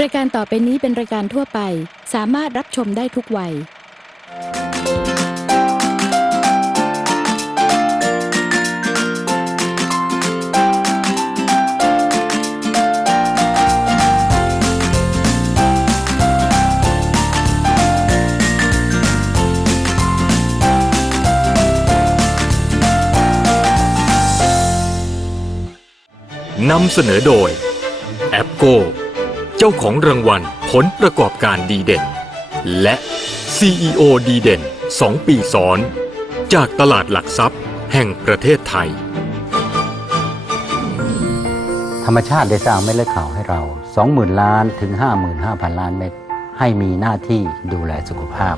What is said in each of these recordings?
รายการต่อไปนี้เป็นรายการทั่วไป สามารถรับชมได้ทุกวัย นำเสนอโดย แอปโก เจ้าของรางวัลผลประกอบการดีเด่น และ CEO ดีเด่น 2 ปีซ้อน จากตลาดหลักทรัพย์แห่งประเทศไทย ธรรมชาติได้สร้างเม็ดเลือดขาวให้เรา 20,000 ล้านถึง 55,000 ล้านเม็ดให้มีหน้าที่ดูแลสุขภาพ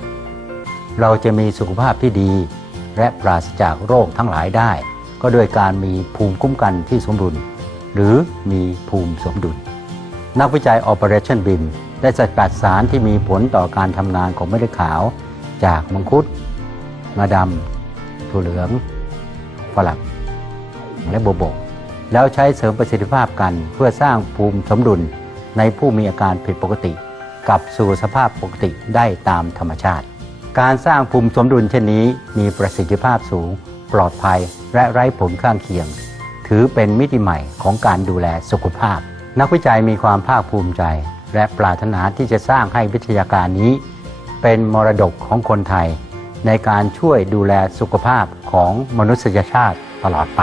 เราจะมีสุขภาพที่ดี และปราศจากโรคทั้งหลายได้ ก็โดยการมีภูมิคุ้มกันที่สมดุล หรือมีภูมิสมดุล นักวิจัย Operation BIM ได้สกัดสารที่มีผลต่อการทำงานของเม็ดเลือดขาว จากมังคุดงาดำถั่วเหลืองฝรั่งและโบวบก แล้วใช้เสริมประสิทธิภาพกันเพื่อสร้างภูมิสมดุลในผู้มีอาการผิดปกติ กลับสู่สภาพปกติได้ตามธรรมชาติ การสร้างภูมิสมดุลเช่นนี้มีประสิทธิภาพสูง ปลอดภัยและไร้ผลข้างเคียง ถือเป็นมิติใหม่ของการดูแลสุขภาพ นักวิจัยมีความภาคภูมิใจ และปรารถนาที่จะสร้างให้วิทยาการนี้ เป็นมรดกของคนไทย ในการช่วยดูแลสุขภาพของมนุษยชาติตลอดไป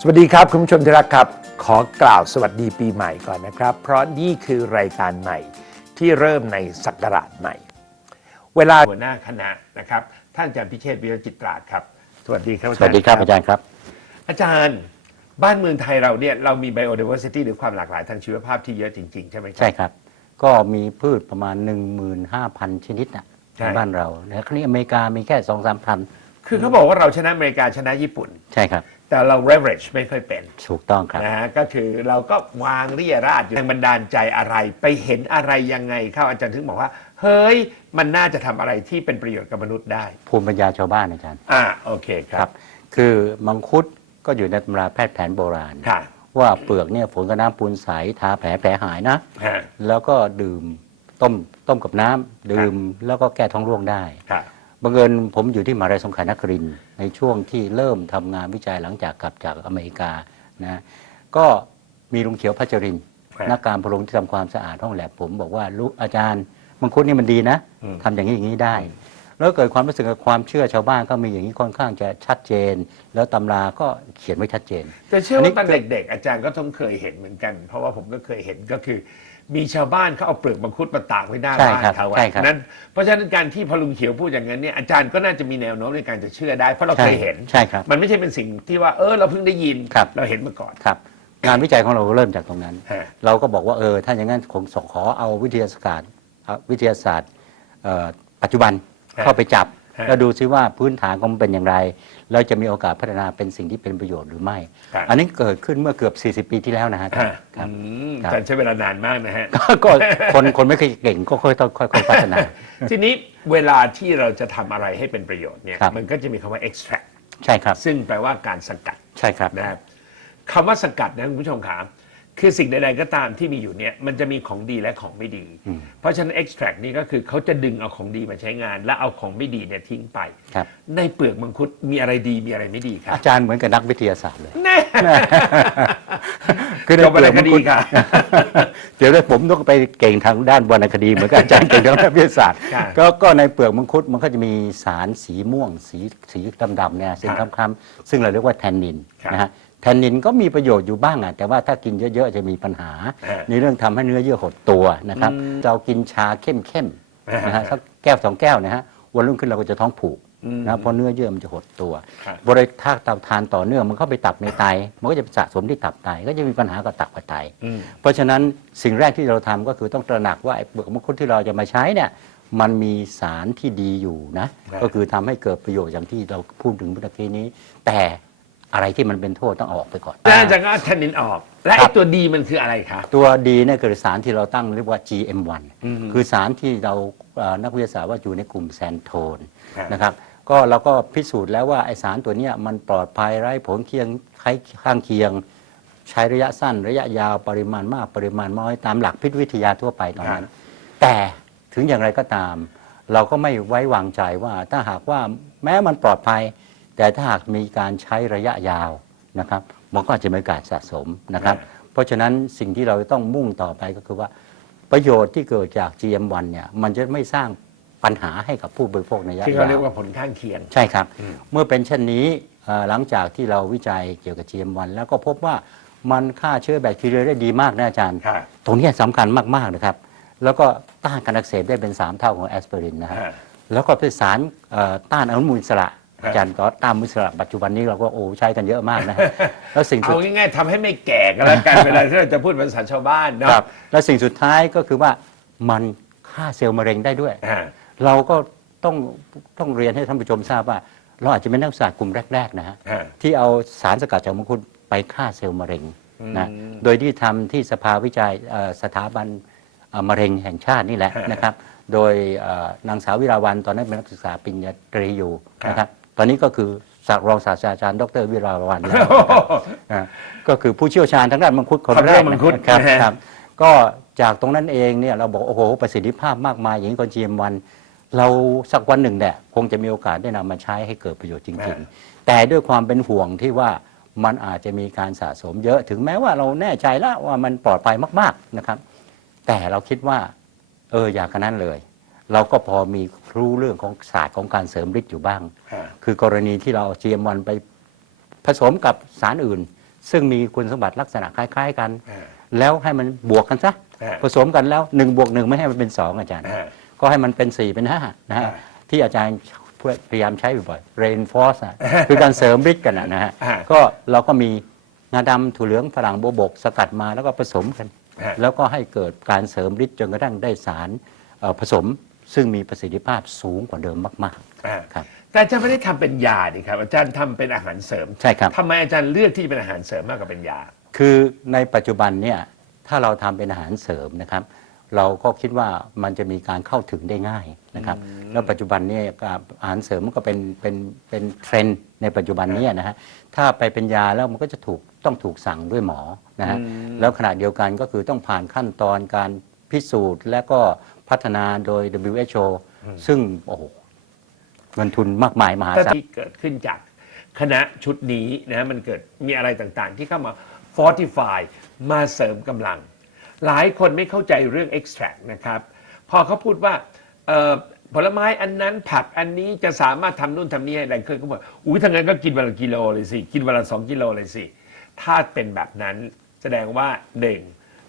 สวัสดีครับ คุณผู้ชมที่รักครับ ขอกล่าวสวัสดีปีใหม่ก่อนนะครับ เพราะนี่คือรายการใหม่ที่เริ่มในศักราชใหม่ เวลาหัวหน้าคณะนะครับ ท่านอาจารย์พิเชษฐ์วิรจิตราชครับ สวัสดีครับสวัสดีครับอาจารย์ครับ อาจารย์ บ้านเมืองไทยเราเนี่ยเรามี biodiversity หรือความหลากหลายทางชีวภาพที่เยอะจริง ๆ ใช่ไหมครับใช่ครับ ก็มีพืชประมาณ 15,000 ชนิดนะใช่ ในบ้านเราแล้วคราวนี้อเมริกามีแค่ 2 3พันคือเขาบอกว่าเราชนะอเมริกาชนะญี่ปุ่น ใช่ครับ แต่เรา leverage ไม่ค่อยเป็นถูกต้องครับ นะฮะก็คือเราก็วางเรียราดอยู่แรงบันดาลใจอะไร ไปเห็นอะไรยังไงเข้าอาจารย์ถึงบอกว่า เฮ้ย มันน่าจะทำอะไรที่เป็นประโยชน์กับมนุษย์ได้ ภูมิปัญญาชาวบ้านอาจารย์ อ่าโอเคครับคือมังคุด ก็อยู่ในตำราแพทย์แผนโบราณ ค่ะว่าเปลือกเนี่ยฝนกับน้ำปูนใสทาแผลแผลหายนะ ฮะแล้วก็ดื่มต้มต้มกับน้ำดื่มแล้วก็แก้ท้องร่วงได้ ค่ะ บังเอิญผมอยู่ที่มหาลัยสงขลานครินทร์ในช่วงที่เริ่มทำงานวิจัยหลังจากกลับจากอเมริกานะก็มีลุงเขียวพัชรินทร์ครับนักการพลงที่ทำความสะอาดห้องแลบผมบอกว่าลูกอาจารย์มังคุดนี่มันดีนะอืม ทำอย่างนี้อย่างนี้ได้ แล้วเกิดความรู้สึกกับความเชื่อชาวบ้านก็มีอย่างนี้ค่อนข้างจะชัดเจน แล้วตำราก็เขียนไว้ชัดเจน แต่เชื่ออันนี้ว่าตอนเด็ก ๆ อาจารย์ก็ต้องเคยเห็นเหมือนกัน เพราะว่าผมก็เคยเห็นก็คือ มีชาวบ้านเขาเอาเปลือกมังคุดมาตากไว้หน้าใช่บ้านครับเขาใช่อะครับนั้นเพราะฉะนั้นการที่พอลุงเขียวพูดอย่างนั้นเนี่ยอาจารย์ก็น่าจะมีแนวโน้มในการจะเชื่อได้ เพราะเราเคยเห็นใช่ครับมันไม่ใช่เป็นสิ่งที่ว่าเออเราเพิ่งได้ยินครับเราเห็นมาก่อนครับงานวิจัยของเราเริ่มจากตรงนั้นฮะเราก็บอกว่าเออถ้าอย่างนั้นคงขอเอาวิทยาศาสตร์เอาวิทยาศาสตร์เอ่อปัจจุบันฮะ เข้าไปจับฮะแล้วดูซิว่าพื้นฐานของมันเป็นอย่างไร เราจะมีโอกาสพัฒนาเป็นสิ่งที่เป็นประโยชน์หรือไม่ ครับ อันนี้เกิดขึ้นเมื่อเกือบ 40 ปีที่แล้วนะฮะฮะครับ อืมครับอาจารย์ใช้เวลานานมากนะฮะ ก็ก็คนคนไม่เคยเก่งก็ค่อยต้องค่อยๆพัฒนา ทีนี้เวลาที่เราจะทำอะไรให้เป็นประโยชน์เนี่ย ครับ มันก็จะมีคำว่า extract ใช่ครับ ซึ่งแปลว่าการสกัดใช่ครับ นะครับคำว่าสกัดนะคุณผู้ชมครับ คือสิ่งใดๆก็ตามที่มีอยู่เนี่ยมันจะมีของดีและของไม่ดีอืมเพราะฉะนั้น extract นี่ก็คือเขาจะดึงเอาของดีมาใช้งาน และเอาของไม่ดีเนี่ยทิ้งไป ครับ ในเปลือกมังคุดมีอะไรดีมีอะไรไม่ดีครับอาจารย์เหมือนกับนักวิทยาศาสตร์เลย แน่คือในจบอะไรเปลือกมัคงดีคุด ค่ะ เดี๋ยวได้ผมต้องไปเก่งทางด้านวรรณคดีเหมือนกับอาจารย์เก่งทางด้านวิทยาศาสตร์ครับก็ก็ในเปลือกมังคุดมันก็จะมีสารสีม่วงสีสีดำๆเนี่ยสีครับคล้ำๆซึ่งเราเรียกว่าแทนนินครับนะฮะ แทนนินก็มีประโยชน์อยู่บ้างอะแต่ว่าถ้ากินเยอะๆจะมีปัญหาฮะในเรื่องทำให้เนื้อเยื่อหดตัวนะครับอืมเรากินชาเข้มๆนะฮะฮะสักแก้วสองแก้วนะฮะวันรุ่งขึ้นเราก็จะท้องผูกอืมนะเพราะเนื้อเยื่อมันจะหดตัวครับบริถ้าเราทานต่อเนื่องมันเข้าไปตับในไต มันก็จะไปสะสมที่ตับไต ก็จะมีปัญหากับตับกับไตอืมเพราะฉะนั้นสิ่งแรกที่เราทำก็คือต้องตระหนักว่าไอ้เปลือกมังคุดที่เราจะมาใช้เนี่ยมันมีสารที่ดีอยู่นะครับก็คือทำให้เกิดประโยชน์อย่างที่เราพูดถึงเมื่อกี้นี้ แต่ อะไรที่มันเป็นโทษต้องเอาออกไปก่อน แล้วอาจารย์ก็เอาแทนนินออก และครัไอ้บตัวดีมันคืออะไรคะ ตัวดีเนี่ยคือสารที่เราตั้งเรียกว่า GM1 อืมคือสารที่เราเอ่อนักวิทยาศาสตร์ว่าอยู่ในกลุ่มแซนโทนครับ นะครับ ก็เราก็พิสูจน์แล้วว่าไอสารตัวเนี้ยมันปลอดภัยไร้ผลเคียงข้างเคียง ใช้ระยะสั้นระยะยาวปริมาณมากปริมาณน้อยตามหลักพิษวิทยาทั่วไปตอนนั้นครับแต่ถึงอย่างไรก็ตาม เราก็ไม่ไว้วางใจว่าถ้าหากว่าแม้มันปลอดภัย แต่ถ้าหากมีการใช้ระยะยาวนะครับมันก็อาจจะมีโอกาสสะสมนะครับ เพราะฉะนั้นสิ่งที่เราต้องมุ่งต่อไปก็คือว่าประโยชน์ที่เกิดจาก GM1 เนี่ยมันจะไม่สร้างปัญหาให้กับผู้บริโภคในระยะที่ยาเขาเรียกวว่าผลข้างเคียง ใช่ครับอืมเมื่อเป็นเช่นนี้เอ่อหลังจากที่เราวิจัยเกี่ยวกับ GM1 แล้วก็พบว่ามันฆ่าเชื้อแบคทีเรียได้ดีมากนะอาจารย์ค่ะตรงเนี้ยสำคัญมาก ๆ นะครับ แล้วก็ต้านการอักเสบได้เป็น 3 เท่าของแอสไพรินนะฮะฮะแล้วก็เป็นสารเอ่อต้านอนุมูลอิสระฮะ อาจารย์ก็ต้านอนุมูลอิสระปัจจุบันนี้เราก็โอ้ใช้กันเยอะมากนะฮะแล้วสิ่งสุดเอาง่ายๆทำให้ไม่แก่กันแล้วกันเวลาที่เราจะพูดภาษาชาวบ้านเนาะครับและสิ่งสุดท้ายก็คือว่ามันฆ่าเซลล์มะเร็งได้ด้วยอ่าเราก็ต้องต้องเรียนให้ท่านผู้ชมทราบว่า เราอาจจะเป็นนักศึกษากลุ่มแรกๆนะฮะฮะที่เอาสารสกัดจากมังคุดไปฆ่าเซลล์มะเร็งนะอืมโดยที่ทำที่สภาวิจัยเอ่อสถาบันเอ่อมะเร็งแห่งชาตินี่แหละฮะนะครับ โดยเอ่อนางสาววิราวันตอนนั้นเป็นนักศึกษาปริญญาตรีอยู่ครับนะครับ ตอนนี้ก็คือศาสตรองศาสตราจารย์ ดรวิราวันแล้วนะครับอ่าก็คือผู้เชี่ยวชาญทางด้านมังคุดคนทางแรด้ากนมังคุดครับนะฮะ ครับ ก็จากตรงนั้นเองเนี่ยเราบอกโอ้โหประสิทธิภาพมากมายอย่างนี้คน GM1 เราสักวันหนึ่งเนี่ยคงจะมีโอกาสได้นำมาใช้ให้เกิดประโยชน์จริง ๆ แต่ด้วยความเป็นห่วงที่ว่ามันอาจจะมีการสะสมเยอะถึงแม้ว่าเราแน่ใจแล้วว่ามันปลอดภัยมาก ๆนะครับ แต่เราคิดว่า เอออย่างนั้นเลย เราก็พอมีรู้เรื่องของศาสตร์ของการเสริมฤทธิ์อยู่บ้างฮะคือกรณีที่เราเอา GM1 ไปผสมกับสารอื่น ซึ่งมีคุณสมบัติลักษณะคล้ายๆกันฮะแล้วให้มันบวกกันซะฮะผสมกันแล้ว1บวกหนึ่งไม่ให้มันเป็น 2 อาจารย์ฮะก็ให้มันเป็น 4 เป็น5นะฮะฮะที่อาจารย์พยายามใช้บ่อยๆ reinforce อะคือการเสริมฤทธิ์กันอะนะฮะฮะก็เราก็มีงาดำถั่วเหลืองฝรั่งโบวบกสกัดมาแล้วก็ผสมกันฮะแล้วก็ให้เกิดการเสริมฤทธิ์จนกระทั่งได้สารเอ่อผสม ซึ่งมีประสิทธิภาพสูงกว่าเดิมมาก อ่าๆ ครับ แต่อาจารย์ไม่ได้ทำเป็นยาดิครับ อาจารย์ทำเป็นอาหารเสริมใช่ครับ ทำไมอาจารย์เลือกที่จะเป็นอาหารเสริมมากกว่าเป็นยา คือในปัจจุบันเนี่ยถ้าเราทำเป็นอาหารเสริมนะครับ เราก็คิดว่ามันจะมีการเข้าถึงได้ง่ายนะครับ แล้วปัจจุบันเนี่ยอาหารเสริมมันก็เป็นเป็นเป็นเทรนด์ในปัจจุบันเนี้นะฮะถ้าไปเป็นยาแล้วมันก็จะถูกต้องถูกสั่งด้วยหมอนะฮะอืม แล้วขณะเดียวกันก็คือต้องผ่านขั้นตอนการ พิสูจน์ และก็พัฒนาโดย WHO ซึ่งโอ้โหเงินทุนมากมายมหาศาล ที่เกิดขึ้นจากคณะชุดนี้นะมันเกิดมีอะไรต่างๆ ที่เข้ามา fortify มาเสริมกำลัง หลายคนไม่เข้าใจเรื่อง extract นะครับ พอเขาพูดว่าเอ่อผลไม้อันนั้นผักอันนี้จะสามารถทำนู่นทำนี่อะไรเคยก็บอกอุ้ยถ้างั้นก็กินวันละกิโลเลยสิ กินวันละสองกิโลเลยสิ ถ้าเป็นแบบนั้นแสดงว่าหนึ่ง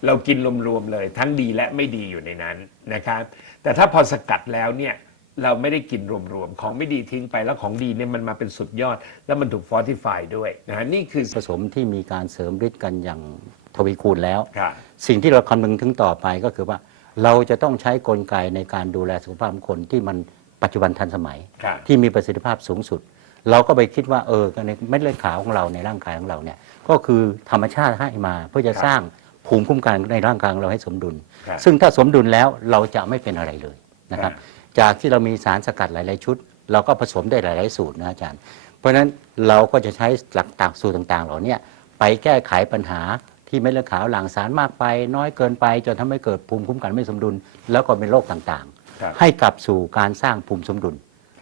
เรากินรวมๆเลย ทั้งดีและไม่ดีอยู่ในนั้นนะครับแต่ถ้าพอสกัดแล้วเนี่ยเราไม่ได้กินรวมๆ ของไม่ดีทิ้งไปแล้วของดีเนี่ยมันมาเป็นสุดยอด แล้วมันถูกฟอร์ติฟายด้วยนะฮะนี่คือผสมที่มีการเสริมฤทธิ์กันอย่างทวีคูณแล้ว ครับ สิ่งที่เราคำนึงถึงต่อไปก็คือว่า เราจะต้องใช้กลไกในการดูแลสุขภาพของคนที่มันปัจจุบันทันสมัย ครับ ที่มีประสิทธิภาพสูงสุด เราก็ไปคิดว่าเออในเม็ดเลือดขาวของเราในร่างกายของเราเนี่ยก็คือธรรมชาติให้มาเพื่อจะครับสร้าง ภูมิคุ้มกันในร่างกายของเราให้สมดุล ครับซึ่งถ้าสมดุลแล้วเราจะไม่เป็นอะไรเลยนะครับครับ จากที่เรามีสารสกัดหลาย ๆ ชุด เราก็ผสมได้หลาย ๆ สูตรนะอาจารย์ เพราะฉะนั้นเราก็จะใช้หลักต่างสูตรต่าง ๆ เหล่าเนี้ไปแก้ไขปัญหาที่เม็ดเลือดขาวหลั่งสารมากไป น้อยเกินไปจนทำให้เกิดภูมิคุ้มกันไม่สมดุล แล้วก็เป็นโรคต่าง ครับ ๆ ให้กลับสู่การสร้างภูมิสมดุล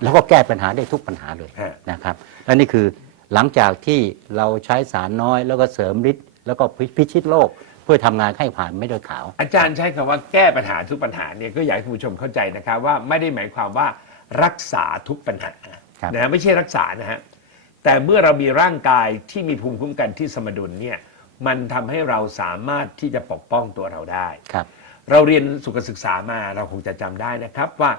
แล้วก็แก้ปัญหาได้ทุกปัญหาเลย ฮะ นะครับและนี่คือหลังจากที่เราใช้สารน้อยแล้วก็เสริมฤทธิ์แล้วก็พิชิตโรคเพื่อทำงานให้ผ่านเม็ดเลือดขาว อาจารย์ใช้คำว่าแก้ปัญหาทุกปัญหาเนี่ยก็อยากให้คุณผู้ชมเข้าใจนะครับว่าไม่ได้หมายความว่ารักษาทุกปัญหาครับ นะฮะไม่ใช่รักษานะฮะแต่เมื่อเรามีร่างกายที่มีภูมิคุ้มกันที่สมดุลเนี่ยมันทำให้เราสามารถที่จะปกป้องตัวเราได้ ครับ เราเรียนสุขศึกษามาเราคงจะจำได้นะครับว่า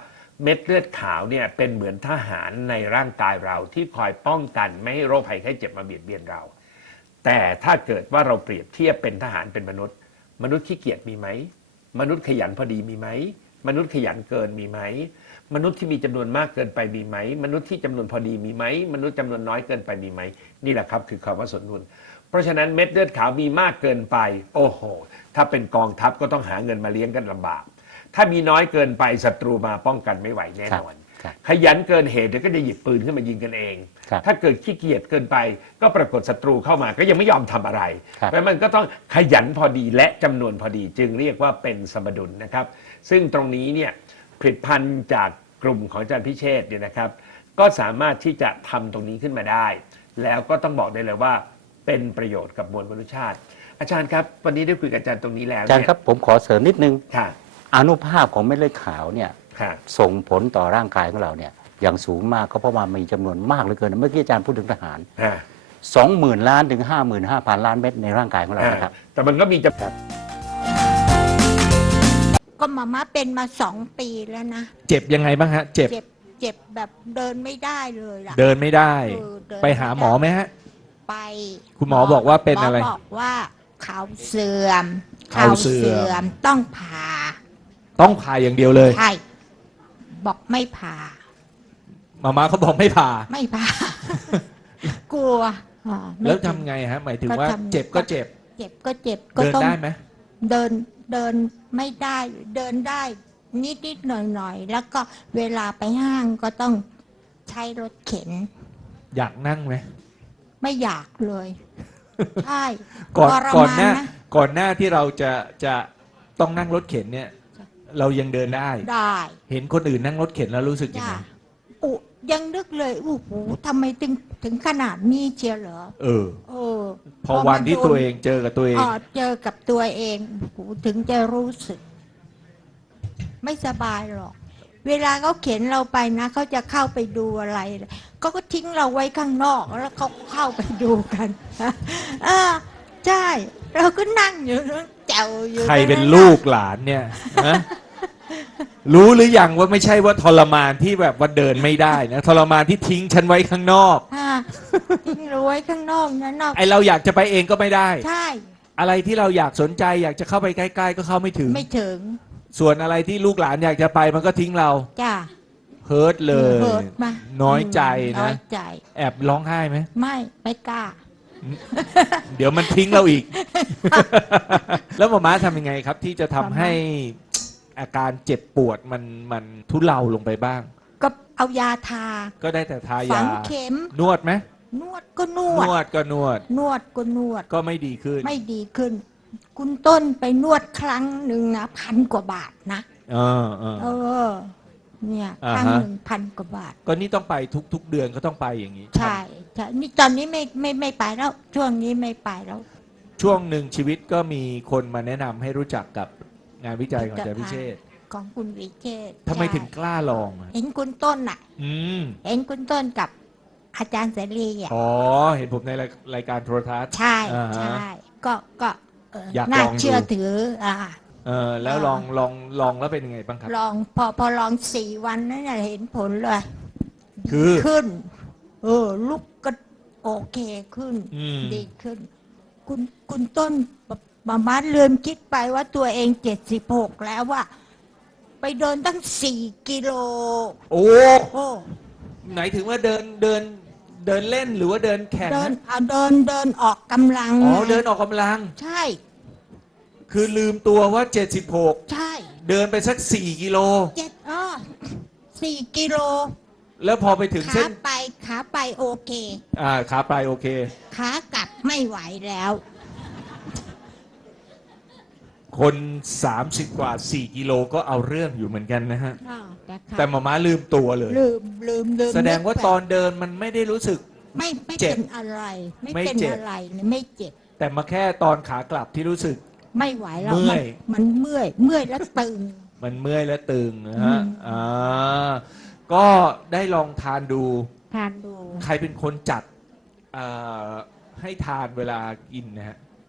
เม็ดเลือดขาวเนี่ยเป็นเหมือนทหารในร่างกายเราที่คอยป้องกันไม่ให้โรคภัยไข้เจ็บมาเบียดเบียนเรา แต่ถ้าเกิดว่าเราเปรียบเทียบเป็นทหารเป็นมนุษย์ มนุษย์ขี้เกียจมีไหม มนุษย์ขยันพอดีมีไหม มนุษย์ขยันเกินมีไหม มนุษย์ที่มีจำนวนมากเกินไปมีไหม มนุษย์ที่จำนวนพอดีมีไหม มนุษย์จำนวนน้อยเกินไปมีไหม นี่แหละครับคือคำว่าสมดุลเพราะฉะนั้นเม็ดเลือดขาวมีมากเกินไป โอ้โห ถ้าเป็นกองทัพก็ต้องหาเงินมาเลี้ยงกันลำบาก ถ้ามีน้อยเกินไปศัตรูมาป้องกันไม่ไหวแน่นอน ขยันเกินเหตุเดี๋ยวก็จะหยิบปืนขึ้นมายิงกันเองครับถ้าเกิดขี้เกียจเกินไป ก็ปรากฏศัตรูเข้ามาก็ยังไม่ยอมทำอะไรครับเพราะมันก็ต้องขยันพอดีและจำนวนพอดีจึงเรียกว่าเป็นสมดุลนะครับ ซึ่งตรงนี้เนี่ยผลิตภัณฑ์จากกลุ่มของอาจารย์พิเชษฐ์เนี่ยนะครับ ก็สามารถที่จะทำตรงนี้ขึ้นมาได้ แล้วก็ต้องบอกได้เลยว่าเป็นประโยชน์กับมวลมนุษยชาติ อาจารย์ครับ วันนี้ได้คุยกับอาจารย์ตรงนี้แล้วอาจารย์เนี่ยครับผมขอเสริมนิดนึงค่ะอนุภาพของเม็ดเลือดขาวเนี่ยค่ะ ส่งผลต่อร่างกายของเราเนี่ยอย่างสูงมากก็เพราะว่ามีจำนวนมากเหลือเกิน เมื่อกี้อาจารย์พูดถึงทหารอ่า20,000ล้านถึง55,000ล้านเม็ดในร่างกายของเรานะครับ แต่มันก็มีจำครับก็มาม่าเป็นมาสองปีแล้วนะ เจ็บยังไงบ้างฮะ เจ็บ เจ็บเจ็บแบบเดินไม่ได้เลยล่ะ เดินไม่ได้ เออเดินไปหาหมอไหมฮะ ไปคุณหมอบอกว่าเป็นอะไรหมบอกว่าเขาเสื่อมเข่าเสื่อมมต้องผ่าต้องผ่าอย่างเดียวเลย ใช่ บอกไม่ผ่ามาม่าเขาบอกไม่ผ่า ไม่ผ่า กลัวอ่าไม่แล้วทำไงฮะ หมายถึงว่าก็ทำ เจ็บก็เจ็บ เจ็บก็เจ็บก็เดินต้อง ได้ไหมเดินเดินไม่ได้เดินได้นิดนิดๆหน่อยหน่อยๆ แล้วก็เวลาไปห้างก็ต้องใช้รถเข็น อยากนั่งไหมไม่อยากเลย ใช่ก่อนทรก่อนมหน้านะก่อนหน้าที่เราจะจะต้องนั่งรถเข็นเนี่ย เรายังเดินได้ ได้เห็นคนอื่นนั่งรถเข็นแล้วรู้สึกยังจ้ะไงอุยังนึกเลยโอ้โหทำไมถึงถึงขนาดนี้เชียวเหรอเออ เออพอวันที่ตัวเองเจอกับตัวเอง อ๋อเจอกับตัวเองโอ้โหถึงจะรู้สึก ไม่สบายหรอก เวลาเขาเข็นเราไปนะเขาจะเข้าไปดูอะไรเขาก็ทิ้งเราไว้ข้างนอกแล้วเขาเข้าไปดูกันอ่าใช่ เราก็นั่งอยู่นั่งแจวอยู่ใครเป็นตงะลูกหลานเนี่ยนะ รู้หรือยังว่าไม่ใช่ว่าทรมานที่แบบว่าเดินไม่ได้นะทรมานที่ทิ้งฉันไว้ข้างนอกอ่าทิ้งเราไว้ข้างนอกนะนอก ไอเราอยากจะไปเองก็ไม่ได้ ใช่ อะไรที่เราอยากสนใจ อยากจะเข้าไปใกล้ๆก็เข้าไม่ถึง ไม่ถึง ส่วนอะไรที่ลูกหลานอยากจะไปมันก็ทิ้งเราจ้าเฮิร์ตเลย เฮิร์ตมาน้อยใจน้อนะ ยใจ แอบร้องไห้ไหม ไม่ไม่กล้า เดี๋ยวมันทิ้งเราอีก แล้วหมอม้าทำยังไงครับ ที่จะทำให้ อาการเจ็บปวดมันมันทุเลาลงไปบ้าง ก็เอายาทา ก็ได้แต่ทาฝัยางเข็ม นวดไหมนวดก็นนวดวดก็นวด นวดก็นวด ก็ไม่ดีขึ้นไม่ดีขึ้น คุณต้นไปนวดครั้งหนึ่งนะพันกว่าบาทนะ เออเออ เออ เนี่ยอ่าครั้งฮะหนึ่งพันกว่าบาท ก็นี่ต้องไปทุก ๆ เดือนก็ต้องไปอย่างนี้ใช่ใช่นี่ตอนนี้ไม่ไม่ไม่ไปแล้ว ช่วงนี้ไม่ไปแล้ว ช่วงหนึ่งชีวิตก็มีคนมาแนะนำให้รู้จักกับ งานวิจัยของอาจารย์พิเชษฐ์ของคุณวิเชษฐ์ทำไมใช่ถึงกล้าลองอะเห็นคุณต้นน่ะ อืมเห็นคุณต้นกับอาจารย์เสรีอะ อ๋อ เห็นผมในรายรายการโทรทัศน์ ใช่อ่าฮะใช่ก็ก็เอออยากน่าลองดู เชื่อถืออ่า เออแล้วอ่าลองลองลองแล้วเป็นยังไงบ้างครับ ลองพอพอลองสี่วันนั้นน่ะเห็นผลเลยคือขึ้น เออ ลุกก็โอเคขึ้น อืม ดีขึ้น คุณคุณต้น มามาลืมคิดไปว่าตัวเองเจ็ดสิบหกแล้วว่า ไปเดินตั้งสี่กิโล โอ้โอ้ไหนถึงว่าเดินเดินเดินเล่นหรือว่าเดินแข่งเดินฮะเอาเดินเดินออกกำลังอ๋อไงเดินออกกำลัง ใช่ คือลืมตัวว่า76ใช่เดินไปสัก4กิโลเจ็ดอ้อสี่กิโล แล้วพอไปถึงขาเส้นไปขาไปโอเค อ่าขาปลายโอเค ขากลับไม่ไหวแล้ว คน 30 กว่า 4 กิโลก็เอาเรื่องอยู่เหมือนกันนะฮะ อ้าวแต่ขาแต่หมาม้าลืมตัวเลย ลืมลืมลืมแสดงว่านึกไปตอนเดินมันไม่ได้รู้สึก ไม่ไม่เจ็บเป็นอะไร ไม่ไม่เป็นเจ็บ อะไรเนี่ยไม่เจ็บ แต่มาแค่ตอนขากลับที่รู้สึก ไม่ไหวแล้วเมื่อยนมันเมื่อย เมื่อยแล้วตึง มันเมื่อยและตึงนะอืฮะมอ่า ก็ได้ลองทานดู ทานดู ใครเป็นคนจัดเอ่อให้ทานเวลากินนะฮะ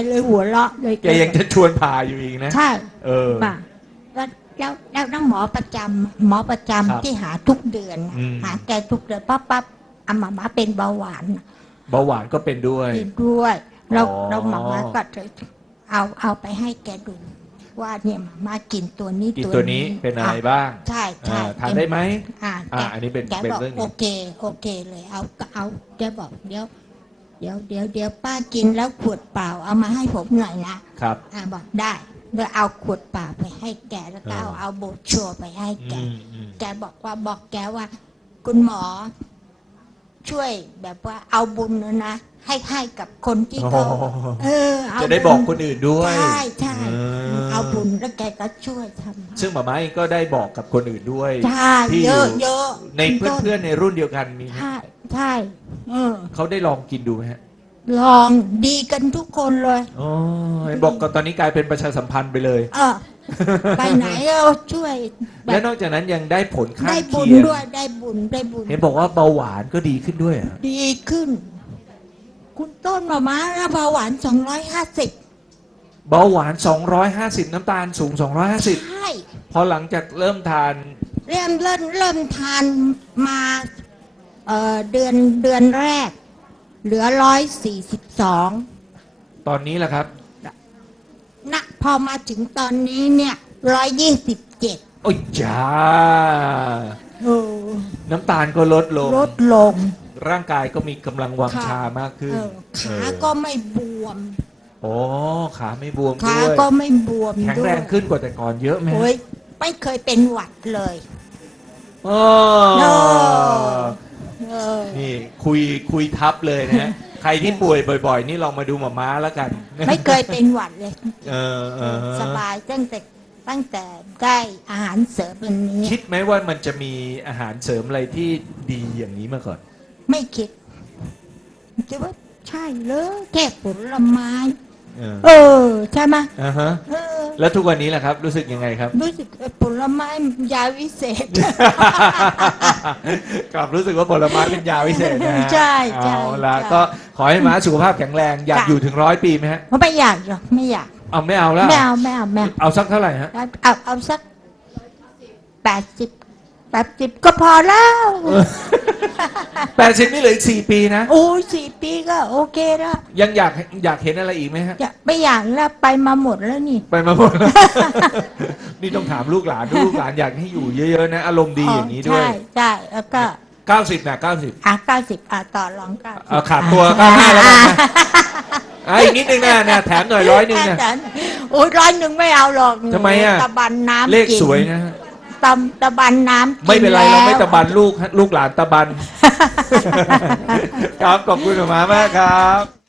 กเลยหัวเราะเลยแกยังจะชวนพาอยู่อีกนะ ใช่เออป่ะแล้วแกแล้วแล้วน้องหมอประจำหมอประจำครับที่หาทุกเดือนน่ะอืมหาแกทุกเดือนปั๊บปั๊บอามามาเป็นเบาหวานน่ะเบาหวานก็เป็นด้วยเป็นด้วยเราอ๋อเราหมามาก็จะเอาเอาไปให้แกดูว่าเนี่ยหมามากินตัวนี้กินตัวนี้เป็นอะไรบ้าง ใช่ใช่อ่าทานได้ไหมอ่าอ่าแกอันนี้เป็นแกเป็นบอกเรื่องหนึ่งโอเคโอเคเลยเอาก็เอาแกบอกเดี๋ยว เดี๋ยวเดี๋ยวเดี๋ยวป้ากินแล้วขวดเปล่าเอามาให้ผมหน่อยนะครับ อ่าบอกได้แล้วเอาขวดเปล่าไปให้แกแล้วก็เอาเออเอาโบรชัวร์ไปให้แก อืมอืม แกบอกว่าบอกแกว่า คุณหมอ ช่วยแบบว่าเอาบุญนะนะให้ให้กับคนที่เขาโอ้โห เออเอาจะได้บอกคนอื่นด้วยใช่ใช่เออเอาบุญแล้วแกก็ช่วยทำซึ่งหมาม้าเองก็ได้บอกกับคนอื่นด้วย ใช่ที่เยอยู่อะเยอะในเพื่อนๆในรุ่นเดียวกันมีไหมใช่ ใช่เออ เขาได้ลองกินดูไหมฮะลองดีกันทุกคนเลย อ๋อเห็นบอกก็ตอนนี้กลายเป็นประชาสัมพันธ์ไปเลย เออ ไปไหนก็ช่วยแบและบนอกจากนั้นยังได้ผลข้าได้งบุญเคียงด้วยได้บุญได้บุญ เห็นบอกว่าเบาหวานก็ดีขึ้นด้วยเหรอดีขึ้น คุณต้นมาม้าแล้วเบาหวานสองร้อยห้าสิบเบาหวาน 250 น้ำตาลสูง250ใช่พอหลังจากเริ่มทานเริ่มเริ่มเริ่มทานมา เอ่อเดือนเดือนแรก เหลือร้อยสี่สิบสองตอนนี้แหละครับ นะพอมาถึงตอนนี้เนี่ยร้อยยี่สิบเจ็ดโอ้ยจ้าโอ้น้ำตาลก็ลดลง ลดลง ร่างกายก็มีกำลังวังค่ะชามากขึ้นเออขาเออก็ไม่บวม โอ้ขาไม่บวมขาด้วยก็ไม่บวมแข็งด้วแรยงขึ้นกว่าแต่ก่อนเยอะไหมฮะโอ้ยไม่เคยเป็นหวัดเลยอ๋อเออเออ นี่คุยคุยทับเลยนะฮะใครที่ป่วยบ่อย ๆ นี่ลองมาดูหมาม้าแล้วกัน ไม่เคยเป็นหวัดเลย เออเออสบายตั้งแต่ตั้งแต่ได้อาหารเสริมอันนี้ คิดไหมว่ามันจะมีอาหารเสริมอะไรที่ดีอย่างนี้มาก่อน ไม่คิดคิดว่าใช่เลยแค่ผลไม้ เออเออ ใช่ไหมยอ่าฮะเออ แล้วทุกวันนี้แหละครับ รู้สึกยังไงครับ รู้สึกเออผลไม้ยาวิเศษ กลับรู้สึกว่าผลไม้เป็นยาวิเศษนะฮะใช่ใช่เอาละใช่ ก็ขอให้ม้าสุขภาพแข็งแรงอยากค่ะอยู่ถึงร้อยปีไหมฮะเพราะไม่อยากหรอกไม่อยากเอาไม่เอาแล้ว ไม่เอาไม่เอาไม่เอาเอาสักเท่าไหร่ฮะ เอาเอาเอาสักแปดสิบ แปดสิบก็พอแล้ว แปดสิบนี่เหลืออีกสี่ปีนะ โอ้ยสี่ปีก็โอเคแล้วยังอยากอยากเห็นอะไรอีกไหมฮะ จะไม่อยากแล้วไปมาหมดแล้วนี่ ไปมาหมดแล้ว นี่ต้องถามลูกหลานดูลูกหลานอยากให้อยู่เยอะๆนะ อารมณ์ดีอย่างนี้ด้วยใช่ใช่แล้วก็90นะ90อะเก้าสิบอะต่อรองเก้าสิบเอาขาดตัว95แล้วกันนะอะอีกนิดนึงนะนะแถมหน่อยร้อยหนึ่งนะแต่โอ้ยร้อยหนึ่งไม่เอาหรอกทำไมอะตะบันน้ำเลขกินสวยนะฮะ ตำตะบันน้ำกิไม่เป็นไรเราไม่แล้วตะบันลูกฮะลูกหลานตะบัน ครับขอบคุณหมามากครับ